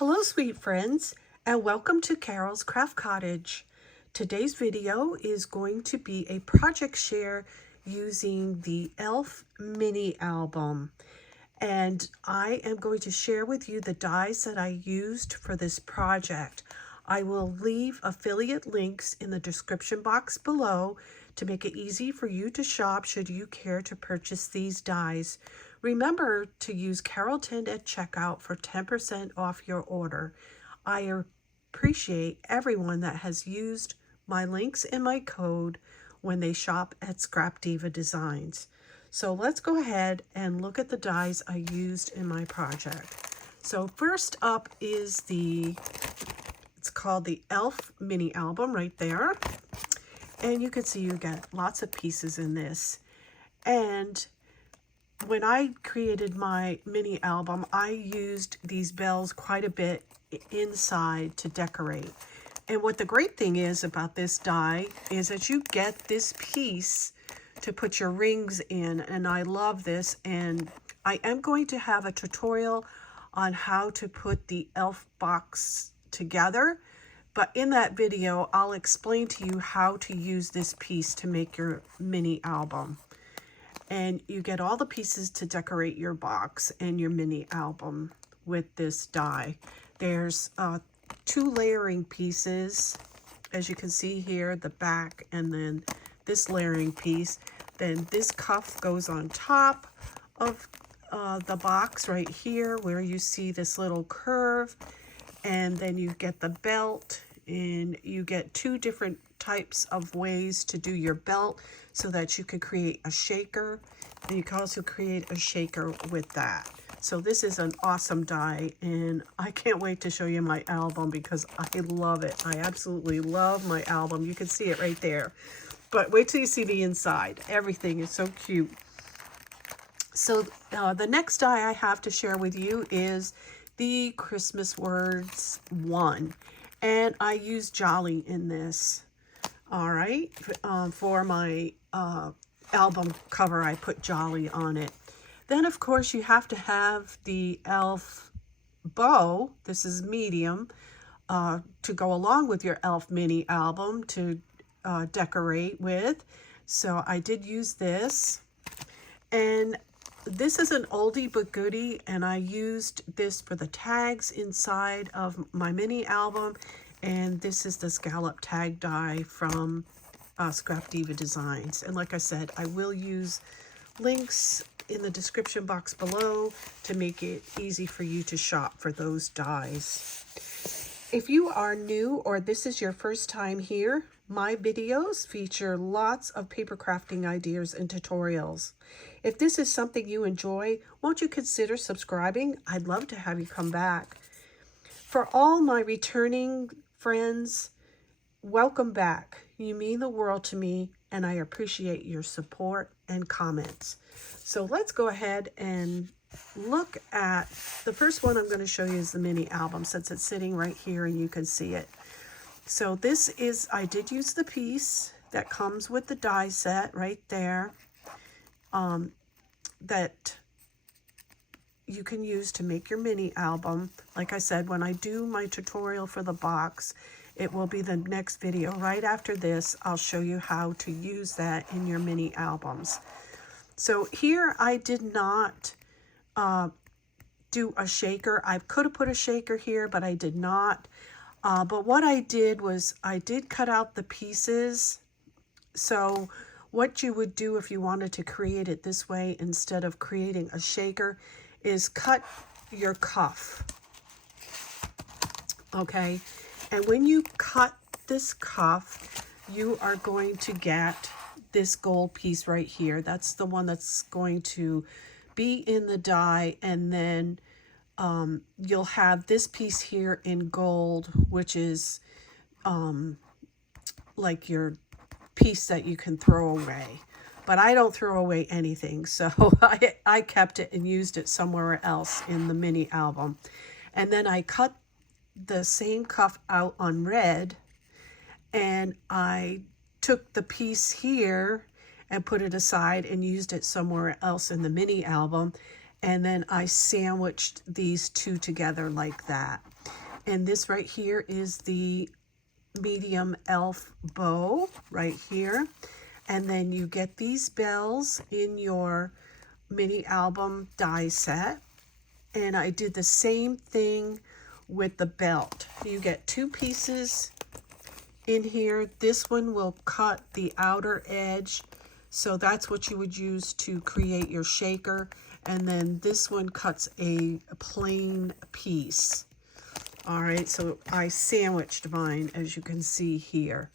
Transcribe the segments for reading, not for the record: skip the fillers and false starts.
Hello sweet friends, and welcome to Carol's Craft Cottage. Today's video is going to be a project share using the Elf mini album, and I am going to share with you the dies that I used for this project. I will leave affiliate links in the description box below to make it easy for you to shop should you care to purchase these dies. Remember to use Carol10 at checkout for 10% off your order. I appreciate everyone that has used my links and my code when they shop at Scrapdiva Designs. So let's go ahead and look at the dies I used in my project. So first up is it's called the Elf mini album right there. And you can see you get lots of pieces in this. And when I created my mini album, I used these bells quite a bit inside to decorate. And what the great thing is about this die is that you get this piece to put your rings in, and I love this. And I am going to have a tutorial on how to put the elf box together, but in that video I'll explain to you how to use this piece to make your mini album. And you get all the pieces to decorate your box and your mini album with this die. There's 2 layering pieces, as you can see here, the back and then this layering piece. Then this cuff goes on top of the box right here where you see this little curve. And then you get the belt, and you get 2 different types of ways to do your belt so that you could create a shaker, and you can also create a shaker with that. So this is an awesome die, and I can't wait to show you my album because I love it. I absolutely love my album. You can see it right there, but wait till you see the inside. Everything is so cute. So the next die I have to share with you is the Christmas Words one, and I use Jolly in this. All right, for my album cover, I put Jolly on it. Then, of course, you have to have the Elf Bow. This is medium, to go along with your Elf mini album to decorate with. So I did use this. And this is an oldie but goodie, and I used this for the tags inside of my mini album. And this is the Scalloped Tag die from Scrapdiva Designs. And like I said, I will use links in the description box below to make it easy for you to shop for those dies. If you are new or this is your first time here, my videos feature lots of paper crafting ideas and tutorials. If this is something you enjoy, won't you consider subscribing? I'd love to have you come back. For all my returning friends, welcome back. You mean the world to me, and I appreciate your support and comments. So let's go ahead and look at the first one I'm going to show you is the mini album, since it's sitting right here and you can see it. So this is, I did use the piece that comes with the die set right there, that you can use to make your mini album. Like I said, when I do my tutorial for the box, it will be the next video. Right after this, I'll show you how to use that in your mini albums. So here I did not do a shaker. I could have put a shaker here, but I did not. But what I did was I did cut out the pieces. So what you would do if you wanted to create it this way instead of creating a shaker is cut your cuff. Okay, and when you cut this cuff, you are going to get this gold piece right here. That's the one that's going to be in the die, and then you'll have this piece here in gold, which is like your piece that you can throw away. But I don't throw away anything, so I kept it and used it somewhere else in the mini album. And then I cut the same cuff out on red, and I took the piece here and put it aside and used it somewhere else in the mini album. and then I sandwiched these two together like that. And this right here is the medium elf bow right here. And then you get these bells in your mini album die set. And I did the same thing with the belt. You get two pieces in here. This one will cut the outer edge, so that's what you would use to create your shaker. And then this one cuts a plain piece. All right, so I sandwiched mine, as you can see here.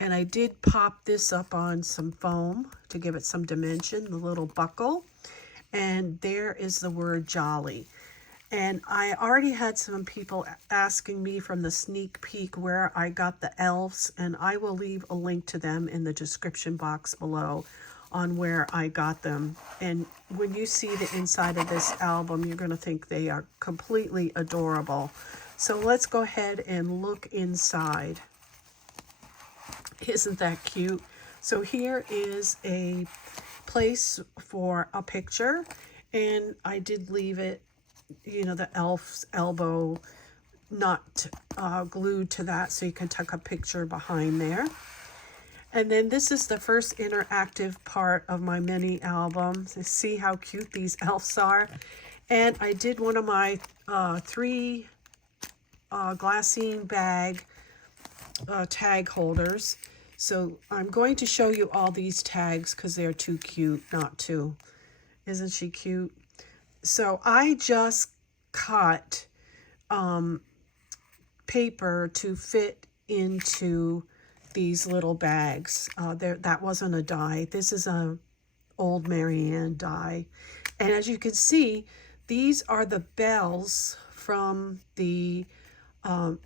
And I did pop this up on some foam to give it some dimension, the little buckle. And there is the word jolly. And I already had some people asking me from the sneak peek where I got the elves, and I will leave a link to them in the description box below on where I got them. And when you see the inside of this album, you're going to think they are completely adorable. So let's go ahead and look inside. Isn't that cute? So here is a place for a picture, and I did leave it, you know, the elf's elbow not glued to that, so you can tuck a picture behind there. And then this is the first interactive part of my mini album. So see how cute these elves are. And I did one of my 3 glassine bag tag holders. So I'm going to show you all these tags because they're too cute not to. Isn't she cute? So I just cut paper to fit into these little bags. That wasn't a die. This is a old Marianne die. And as you can see, these are the bells from the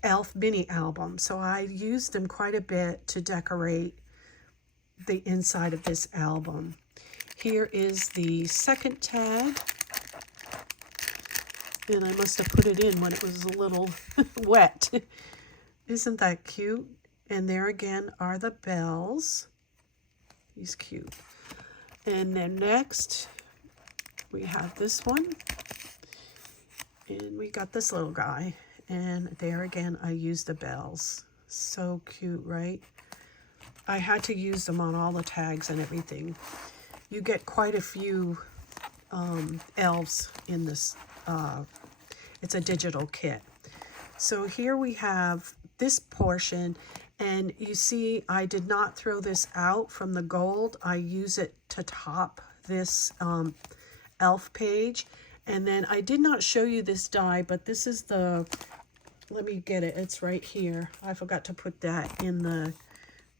Elf mini album. So I used them quite a bit to decorate the inside of this album. Here is the second tag. And I must have put it in when it was a little wet. Isn't that cute? And there again are the bells. He's cute. And then next we have this one. And we got this little guy. And there again, I used the bells. So cute, right? I had to use them on all the tags and everything. You get quite a few elves in this. It's a digital kit. So here we have this portion, and you see I did not throw this out from the gold. I use it to top this elf page. And then I did not show you this die, but this is the, let me get it, it's right here. I forgot to put that in the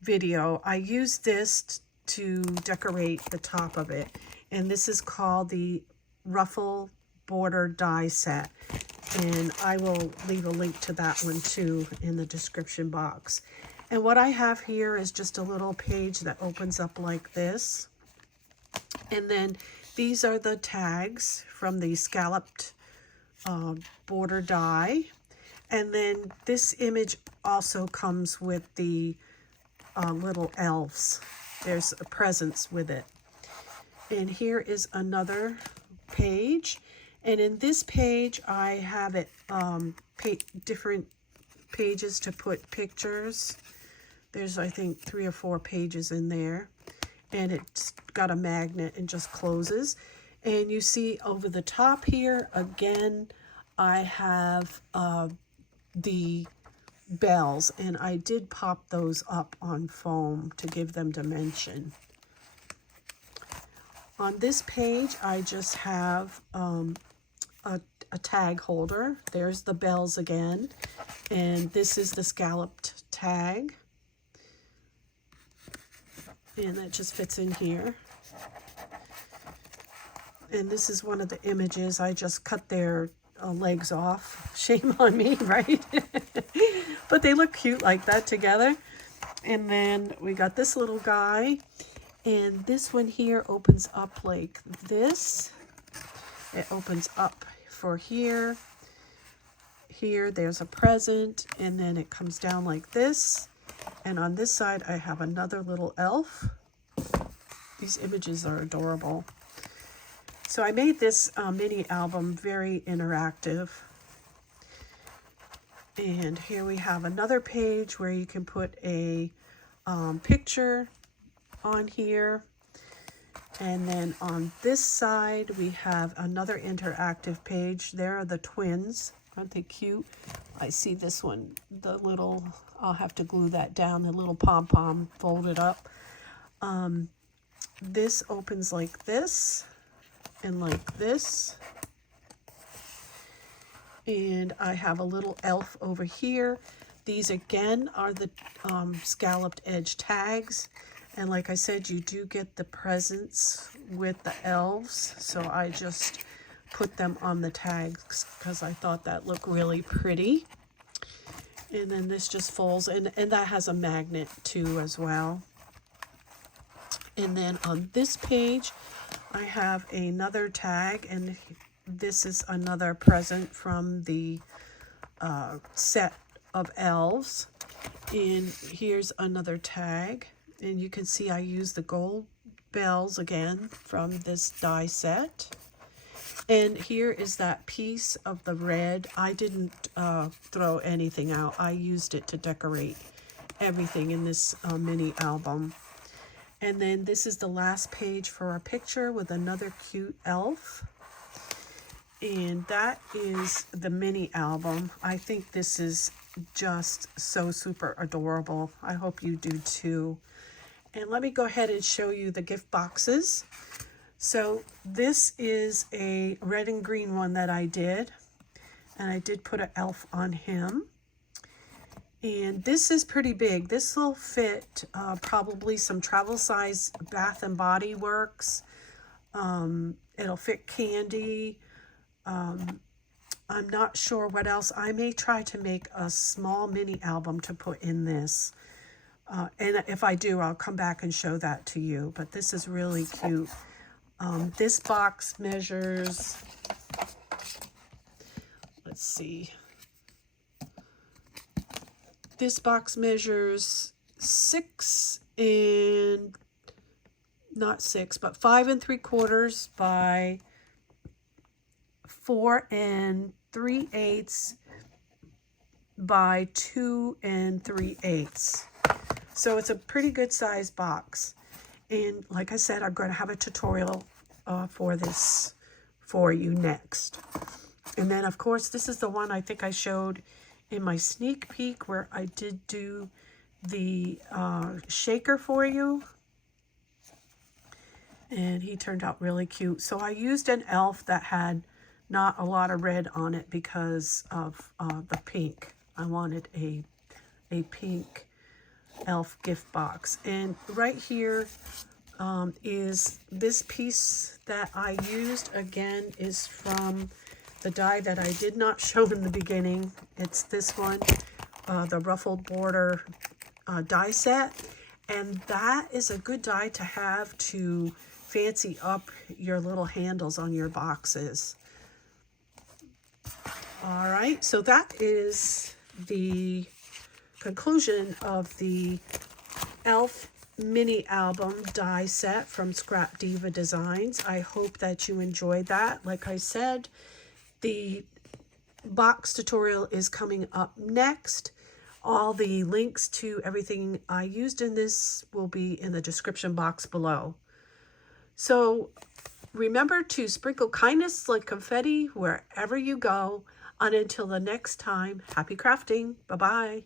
video. I used this to decorate the top of it, and this is called the Ruffle Border Die Set, and I will leave a link to that one too in the description box. And what I have here is just a little page that opens up like this, and then these are the tags from the Scalloped Border Die. And then this image also comes with the little elves. There's a presents with it. And here is another page. And in this page, I have it different pages to put pictures. There's, I think, 3 or 4 pages in there. And it's got a magnet and just closes. And you see over the top here, again, I have the bells, and I did pop those up on foam to give them dimension. On this page, I just have a tag holder. There's the bells again, and this is the scalloped tag, and that just fits in here. And this is one of the images. I just cut their legs off. Shame on me, right? But they look cute like that together. And then we got this little guy, and this one here opens up like this. It opens up for here. Here there's a present, and then it comes down like this. And on this side I have another little elf. These images are adorable. So I made this mini album very interactive. And here we have another page where you can put a picture on here. And then on this side, we have another interactive page. There are the twins. Aren't they cute? I see this one, the little, I'll have to glue that down, the little pom-pom folded up. This opens like this and like this. And I have a little elf over here. These again are the scalloped edge tags. And like I said, you do get the presents with the elves. So I just put them on the tags because I thought that looked really pretty. And then this just folds, and that has a magnet too as well. And then on this page, I have another tag, and this is another present from the set of elves. And here's another tag. And you can see I use the gold bells again from this die set. And here is that piece of the red. I didn't throw anything out. I used it to decorate everything in this mini album. And then this is the last page for our picture with another cute elf. And that is the mini album. I think this is just so super adorable. I hope you do too. And let me go ahead and show you the gift boxes. So this is a red and green one that I did. And I did put an elf on him. And this is pretty big. This will fit probably some travel size Bath and Body Works. It'll fit candy. I'm not sure what else. I may try to make a small mini album to put in this. And if I do, I'll come back and show that to you. But this is really cute. This box measures, let's see. This box measures 5 3/4 by 4 3/8 by 2 3/8. So it's a pretty good size box. And like I said, I'm going to have a tutorial for this for you next. And then of course, this is the one I think I showed in my sneak peek where I did do the shaker for you. And he turned out really cute. So I used an elf that had not a lot of red on it because of the pink. I wanted a pink elf gift box. And right here is this piece that I used. Again, is from the die that I did not show in the beginning. It's this one, the Ruffle Border Die Set. And that is a good die to have to fancy up your little handles on your boxes. All right, so that is the conclusion of the Elf mini album die set from Scrapdiva Designs. I hope that you enjoyed that. Like I said, the box tutorial is coming up next. All the links to everything I used in this will be in the description box below. So remember to sprinkle kindness like confetti wherever you go. And until the next time, happy crafting. Bye-bye.